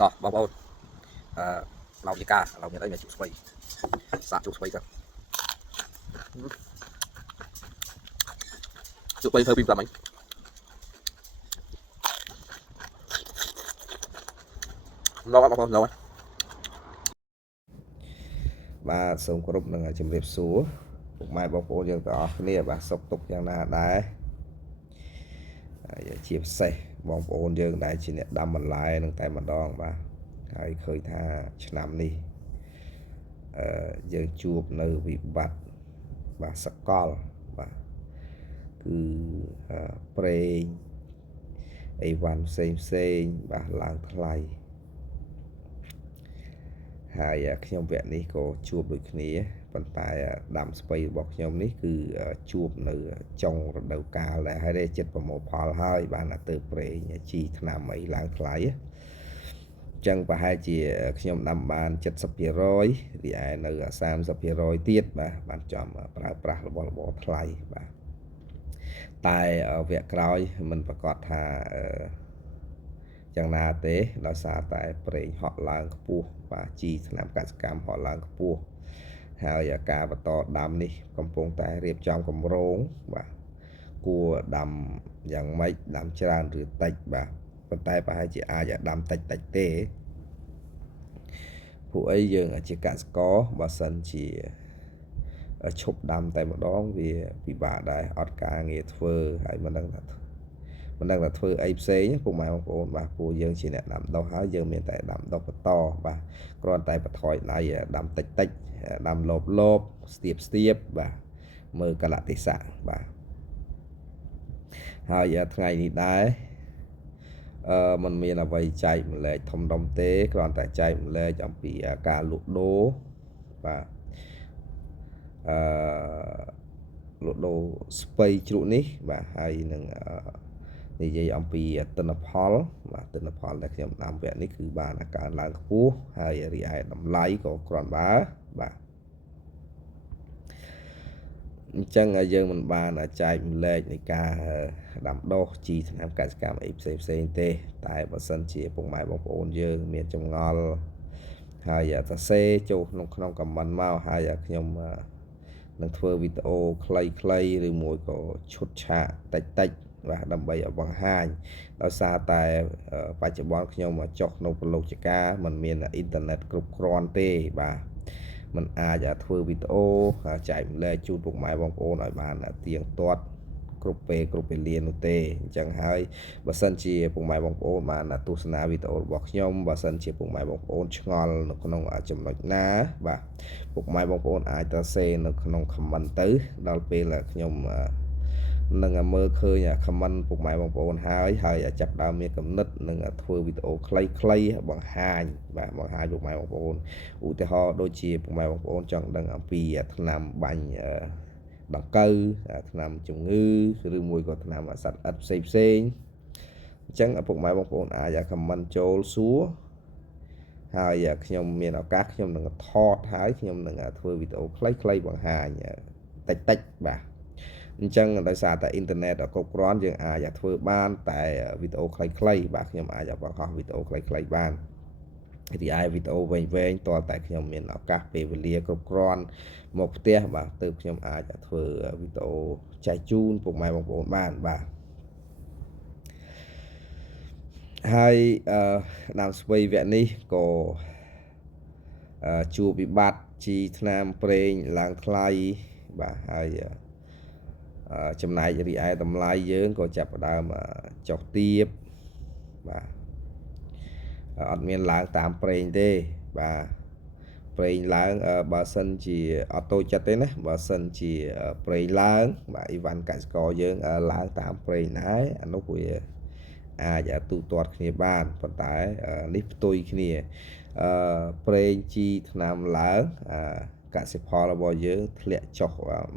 បងប្អូនเราជាការเราមានអីមកជុំស្វ័យសាកជុំស្វ័យទៅជុំស្វ័យធ្វើពី5អីឡងបងប្អូនឡងបាទសូមគោរពនឹងជំរាបសួរពុកម៉ែបងប្អូនយើងទាំងអស់គ្នាបាទសុខទុក្ខយ៉ាងណាដែរហើយជាពិសេសបងប្អូនយើងដែលជាអ្នកដាំបន្លែនឹងតែម្ដងបាទហើយឃើញថាឆ្នាំនេះយើងជួបនៅវិបត្តិបាទសកលបាទគឺប្រេងអីវ៉ាន់ផ្សេងបាទឡើងថ្លៃហើយខ្ញុំវគ្គនេះក៏ជួបដូចគ្នាប៉ុន្តែដាំស្ពៃរបស់ខ្ញុំនេះគឺជួបនៅចុងរដូវកាលដែរហើយចិត្តប្រមូលផលហើយបានទៅប្រេងជីថ្នាំអីឡើងថ្លៃចឹងប្រហែលជាខ្ញុំដាំបាន 70% រីឯនៅ 30% ទៀតបាទបានចំប្រើប្រាស់របស់របរថ្លៃបាទតែវគ្គក្រោយមិនប្រកាសថាយ៉ាងណាទេដោយសារតែប្រេងហក់ឡើងខ្ពស់បាទជីថ្នាំកសិកម្មហក់ឡើងខ្ពស់ហើយការបន្តដាំនេះកំពុងតែរៀបចំគម្រោងបាទគួរដាំយ៉ាងម៉េចដាំច្រើនឬតិចបាទប៉ុន្តែប្រហែលជាអាចដាំតិចទេពួកអីយើងជាកសិករបើសិនជាឈប់ដាំតែម្ដងវាពិបាកដែរអត់ការងារធ្វើហើយមិនដឹងថាធ្វើអីផ្សេងពុកម៉ែបងប្អូនបាទពួកយើងជាអ្នកដាំដុះហើយយើងមានតែដាំដុះបន្តបាទគ្រាន់តែបន្ថយដៃដាំតិចដាំលបស្ទាបបាទមើលកលៈទេសៈបាទហើយថ្ងៃនេះដែរมันមានអ្វីចែកម្លែកធំដុំទេគ្រាន់តែចែកម្លែកអំពីការលក់ដូរបាទលក់ដូរស្ពៃជ្រក់នេះបាទហើយនឹងនិយាយអំពីទិន្នផលបាទទិន្នផលដែលខ្ញុំដាំវគ្គនេះគឺបានកើនឡើងខ្ពស់ហើយរីឯតម្លៃក៏គ្រាន់បើបាទអញ្ចឹងយើងមិនបានចែកម្លែកនៃការដាំដុះជីថ្នាំកសិកម្មអីផ្សេងទេតែបើសិនជាពុកម៉ែបងប្អូនយើងមានចម្ងល់ហើយសរសេរចូលក្នុងខមមិនមកហើយខ្ញុំនឹងធ្វើវីដេអូខ្លីឬមួយក៏ឈុតឆាកតិចបាទដើម្បីឲ្យបង្ហាញដោយសារតែបច្ចុប្បន្នខ្ញុំចុះនៅប្រឡូកចការมันមានអ៊ីនធឺណិតគ្រប់គ្រាន់ទេបាទมันអាចធ្វើវីដេអូចែកម្លែកជូនពុកម៉ែបងប្អូនឲ្យបានទៀងទាត់គ្រប់ពេលគ្រប់វេលានោះទេអញ្ចឹងហើយបើសិនជាពុកម៉ែបងប្អូនបានទស្សនាវីដេអូរបស់ខ្ញុំបើសិនជាពុកម៉ែបងប្អូនឆ្ងល់នៅក្នុងចំណុចណាបាទពុកម៉ែបងប្អូនអាចទៅសេនៅក្នុង comment ទៅដល់ពេលខ្ញុំនឹងមើលឃើញខមមិនពុកម៉ែបងប្អូនហើយចាប់ដើមមានកំណត់នឹងធ្វើវីដេអូខ្លីបង្ហាញបាទបង្ហាញពុកម៉ែបងប្អូនឧទាហរណ៍ដូចជាពុកម៉ែបងប្អូនចង់ដឹងអំពីថ្នាំបាញ់ដង្កូវថ្នាំជំងឺឬមួយក៏ថ្នាំសត្វល្អិតផ្សេងអញ្ចឹងពុកម៉ែបងប្អូនអាចខមមិនចូលសួរហើយខ្ញុំមានឱកាសខ្ញុំនឹងថតហើយខ្ញុំនឹងធ្វើវីដេអូខ្លីបង្ហាញតិចបាទអញ្ចឹងដោយសារតែអ៊ីនធឺណិតគ្រប់គ្រាន់យើងអាចធ្វើបានតែវីដេអូខ្លីបាទខ្ញុំអាចបង្ហោះវីដេអូខ្លីបានរីឯវីដេអូវែងតើតែខ្ញុំមានឱកាសពេលវេលាគ្រប់គ្រាន់មកផ្ទះបាទទើបខ្ញុំអាចធ្វើវីដេអូចែកជូនពុកម៉ែបងប្អូនបានបាទហើយដាំស្វ័យវគ្គនេះក៏ជួបវិបត្តិជីថ្នាំប្រេងឡើងថ្លៃបាទហើយចំណែករីឯតម្លៃយើងក៏ចាប់ផ្ដើមចុះទាបបាទអត់មានឡើងតាមប្រេងទេបាទប្រេងឡើងបើសិនជាអត់តូចចិត្តទេណាបើសិនជាប្រេងឡើងបាទអីវ៉ាន់កសិករយើងឡើងតាមប្រេងដែរអានោះវាអាចទូទាត់គ្នាបានប៉ុន្តែនេះផ្ទុយគ្នាប្រេងជីថ្នាំឡើងកសិផលរបស់យើងធ្លាក់ចុះ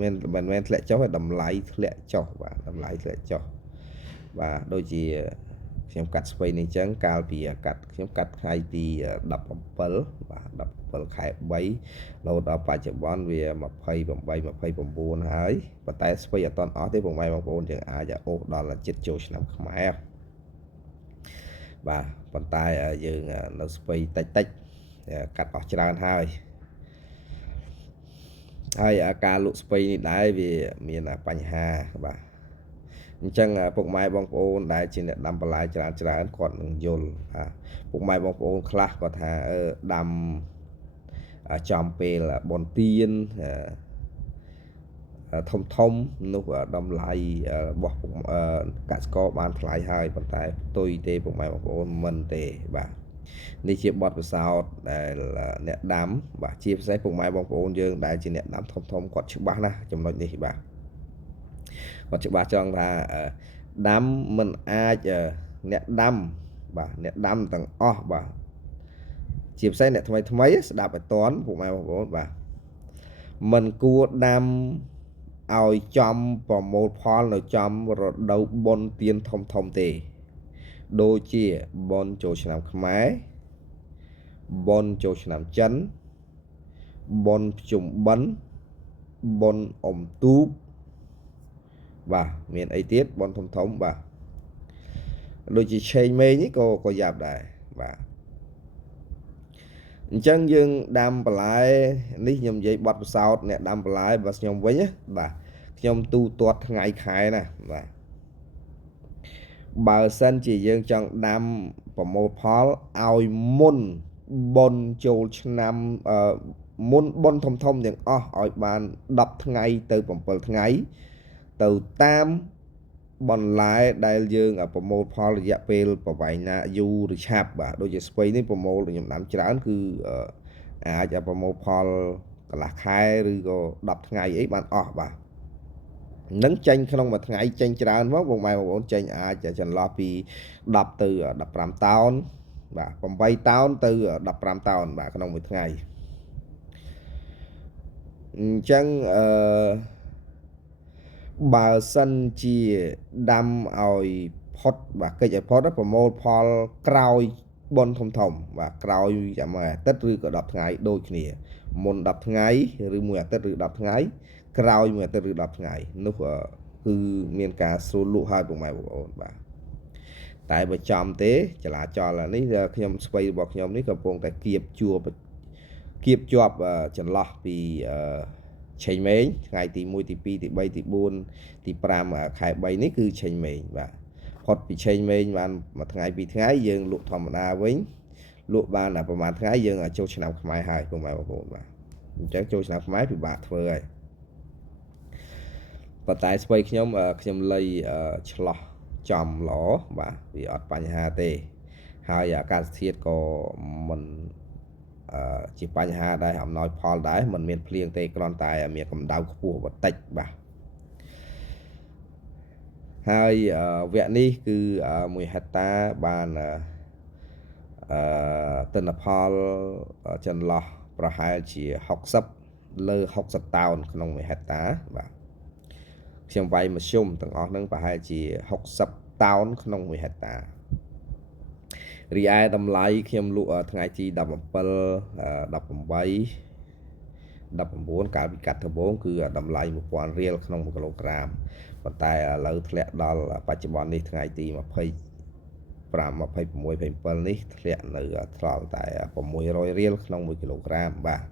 មិនមែនធ្លាក់ចុះទេតម្លៃធ្លាក់ចុះបាទតម្លៃធ្លាក់ចុះបាទដូចជាខ្ញុំកាត់ស្វ័យនេះអញ្ចឹងកាលពីខ្ញុំកាត់ថ្ងៃទី17បាទ17ខែ3រហូតដល់បច្ចុប្បន្នវា28 29ហើយប៉ុន្តែស្វ័យអត់ទាន់អស់ទេពុកម៉ែបងប្អូនយើងអាចអូសដល់ជិតចូលឆ្នាំខ្មែរ បាទប៉ុន្តែយើងនៅស្ពៃតិចកាត់អស់ច្រើនហើយការលក់ស្ពៃនេះដែរវាមានបញ្ហាបាទអញ្ចឹងពុកម៉ែបងប្អូនដែលជាអ្នកដាំបន្លែច្រើនគាត់នឹងយល់ពុកម៉ែបងប្អូនខ្លះគាត់ថាដាំចំពេលបុណ្យទានធំនោះតម្លៃរបស់កសិករបានថ្លៃហើយប៉ុន្តែផ្ទុយទេពុកម៉ែបងប្អូនមិនទេបាទនេះជាបទពិសោធន៍ដែលអ្នកដាំបាទជាពិសេសពុកម៉ែបងប្អូនយើងដែលជាអ្នកដាំធំគាត់ច្បាស់ណាស់ចំណុចនេះបាទគាត់ច្បាស់ចង់ថាដាំមិនអាចអ្នកដាំបាទអ្នកដាំទាំងអស់បាទជាពិសេសអ្នកថ្មីស្ដាប់ឲ្យតន់ពុកម៉ែបងប្អូនបាទមិនគួរដាំឲ្យចំប្រមូលផលនៅចំរដូវបុណ្យទានធំទេដូចជាបុណ្យចូលឆ្នាំខ្មែរបុណ្យចូលឆ្នាំចិនបុណ្យភ្ជុំបិណ្ឌបុណ្យអុំទូកបាទមានអីទៀតបុណ្យធំបាទដូចជាឆេងមេនេះក៏យ៉ាប់ដែរបាទអញ្ចឹងយើងដាំបន្លែនេះខ្ញុំនិយាយបទពិសោធន៍អ្នកដាំបន្លែរបស់ខ្ញុំវិញណាបាទខ្ញុំទូទាត់ថ្ងៃខែណាបាទបើសិនជាយើងចង់ដាំប្រមូលផលឲ្យមុនបុណ្យចូលឆ្នាំមុនបុណ្យធំទាំងអស់ឲ្យបាន10ថ្ងៃទៅ7ថ្ងៃទៅតាមបន្លែដែលយើងប្រមូលផលរយៈពេលប្រវែងណាយូរឬឆាប់បាទដូចជាស្ពៃនេះប្រមូលខ្ញុំដាំច្រើនគឺអាចប្រមូលផលកន្លះខែឬក៏10ថ្ងៃអីបានអស់បាទនឹងចេញក្នុងមួយថ្ងៃចេញច្រើនមកបងប្អូនចេញអាចចន្លោះពី10ទៅ15តោនបាទ8តោនទៅ15តោនបាទក្នុងមួយថ្ងៃអញ្ចឹងបើសិនជាដាំឲ្យផុតបាទកិច្ចឲ្យផុតប្រមូលផលក្រោយបុណ្យធំបាទក្រោយចាំមួយអាទិត្យឬក៏10ថ្ងៃដូចគ្នាមុន10ថ្ងៃឬមួយអាទិត្យឬ10ថ្ងៃក្រោយមួយអាទិត្យឬ10ថ្ងៃនោះគឺមានការស្រួលលក់ហើយពុកម៉ែបងប្អូនបាទតែបើចំទេចលាចលនេះខ្ញុំស្វ័យរបស់ខ្ញុំនេះកំពុងតែគៀបជាប់ចន្លោះពីឆេងមេងថ្ងៃទី1ទី2ទី3ទី4ទី5ខែ3នេះគឺឆេងមេងបាទផុតពីឆេងមេងបានមួយថ្ងៃ2ថ្ងៃយើងលក់ធម្មតាវិញលក់បានប្រហែលថ្ងៃយើងចូលឆ្នាំខ្មែរហើយពុកម៉ែបងប្អូនបាទអញ្ចឹងចូលឆ្នាំខ្មែរពិបាកធ្វើហើយប៉ុន្តែស្វ័យខ្ញុំលៃឆ្លោះចំល្អបាទវាអត់បញ្ហាទេហើយអាកាសធាតុក៏មិនជាបញ្ហាដែរអំណោយផលដែរមិនមានភ្លៀងទេគ្រាន់តែមានកម្ដៅខ្ពស់បន្តិចបាទហើយវគ្គនេះគឺ1ហិកតាបានទិន្នផលចន្លោះប្រហែលជា60លើ60តោនក្នុង1ហិកតាបាទខ្ញុំវាយមធ្យមទាំងអស់ហ្នឹងប្រហែលជា60តោនក្នុង1ហិកតារីឯតម្លៃខ្ញុំលក់ថ្ងៃទី17 18 19កាលពីកាត់ដំបូងគឺតម្លៃ1000រៀលក្នុង1គីឡូក្រាមប៉ុន្តែឥឡូវធ្លាក់ដល់បច្ចុប្បន្ននេះថ្ងៃទី25 26 27នេះធ្លាក់នៅថ្លៃតែ600រៀលក្នុង1គីឡូក្រាមបាទ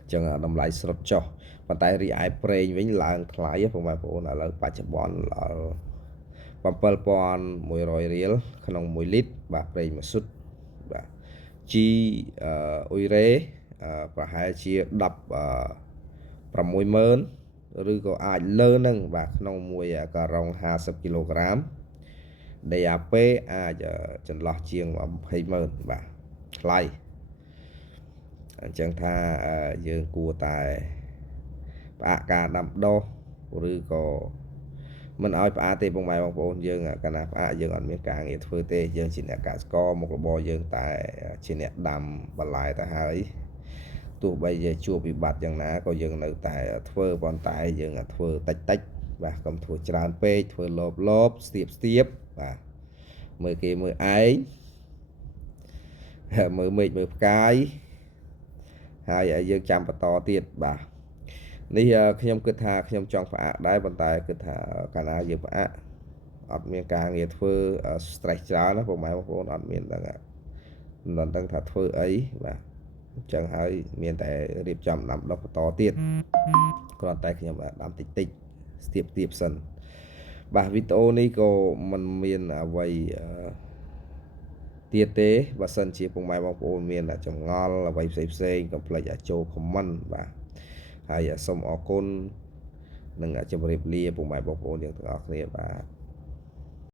អញ្ចឹងតម្លៃស្រុតចុះប៉ុន្តែរីឯប្រេងវិញឡើងថ្លៃបងប្អូនឥឡូវបច្ចុប្បន្ន7,100រៀលក្នុង1លីត្របាទប្រេងម៉ាស៊ូតបាទ G អ៊ុយរ៉េប្រហែលជា60000ឬក៏អាចលើនឹងបាទក្នុងមួយការ៉ុង50គីឡូក្រាម DAP អាចចន្លោះជាង200,000បាទថ្លៃអញ្ចឹងថាយើងគួរតែផ្អាកការដាំដុះឬក៏មិនឲ្យផ្អាកទេបងប្អូនយើងកាលណាផ្អាកយើងអត់មានការងារធ្វើទេយើងជាអ្នកកសិករមុខរបរយើងតែជាអ្នកដាំបន្លែទៅហើយទោះបីជាជួបវិបត្តិយ៉ាងណាក៏យើងនៅតែធ្វើប៉ុន្តែយើងធ្វើតិចបាទកុំធ្វើច្រើនពេកធ្វើលបស្ទាបបាទមើលគេមើលឯងមើលមេឃមើលផ្កាយហើយយើងចាំបន្តទៀតបាទនេះខ្ញុំគិតថាខ្ញុំចង់ផ្អាកដែរប៉ុន្តែគិតថាកាលណាយើងផ្អាក អត់មានការងារធ្វើ stress ច្រើនណាពុកម៉ែបងប្អូនអត់មានដឹងមិនដឹងថាធ្វើអីបាទអញ្ចឹងហើយមានតែរៀបចំដាំដុះបន្តទៀតគ្រាន់តែខ្ញុំដាំតិចស្ទាបសិនបាទវីដេអូនេះក៏មិនមានអ្វីទៀតទេបើសិនជាពុកម៉ែបងប្អូនមានចម្ងល់អ្វីផ្សេងកុំភ្លេចចូល comment បាទហើយសូមអរគុណនិងជម្រាបលាពុកម៉ែបងប្អូនយើងទាំងអស់គ្នាបាទ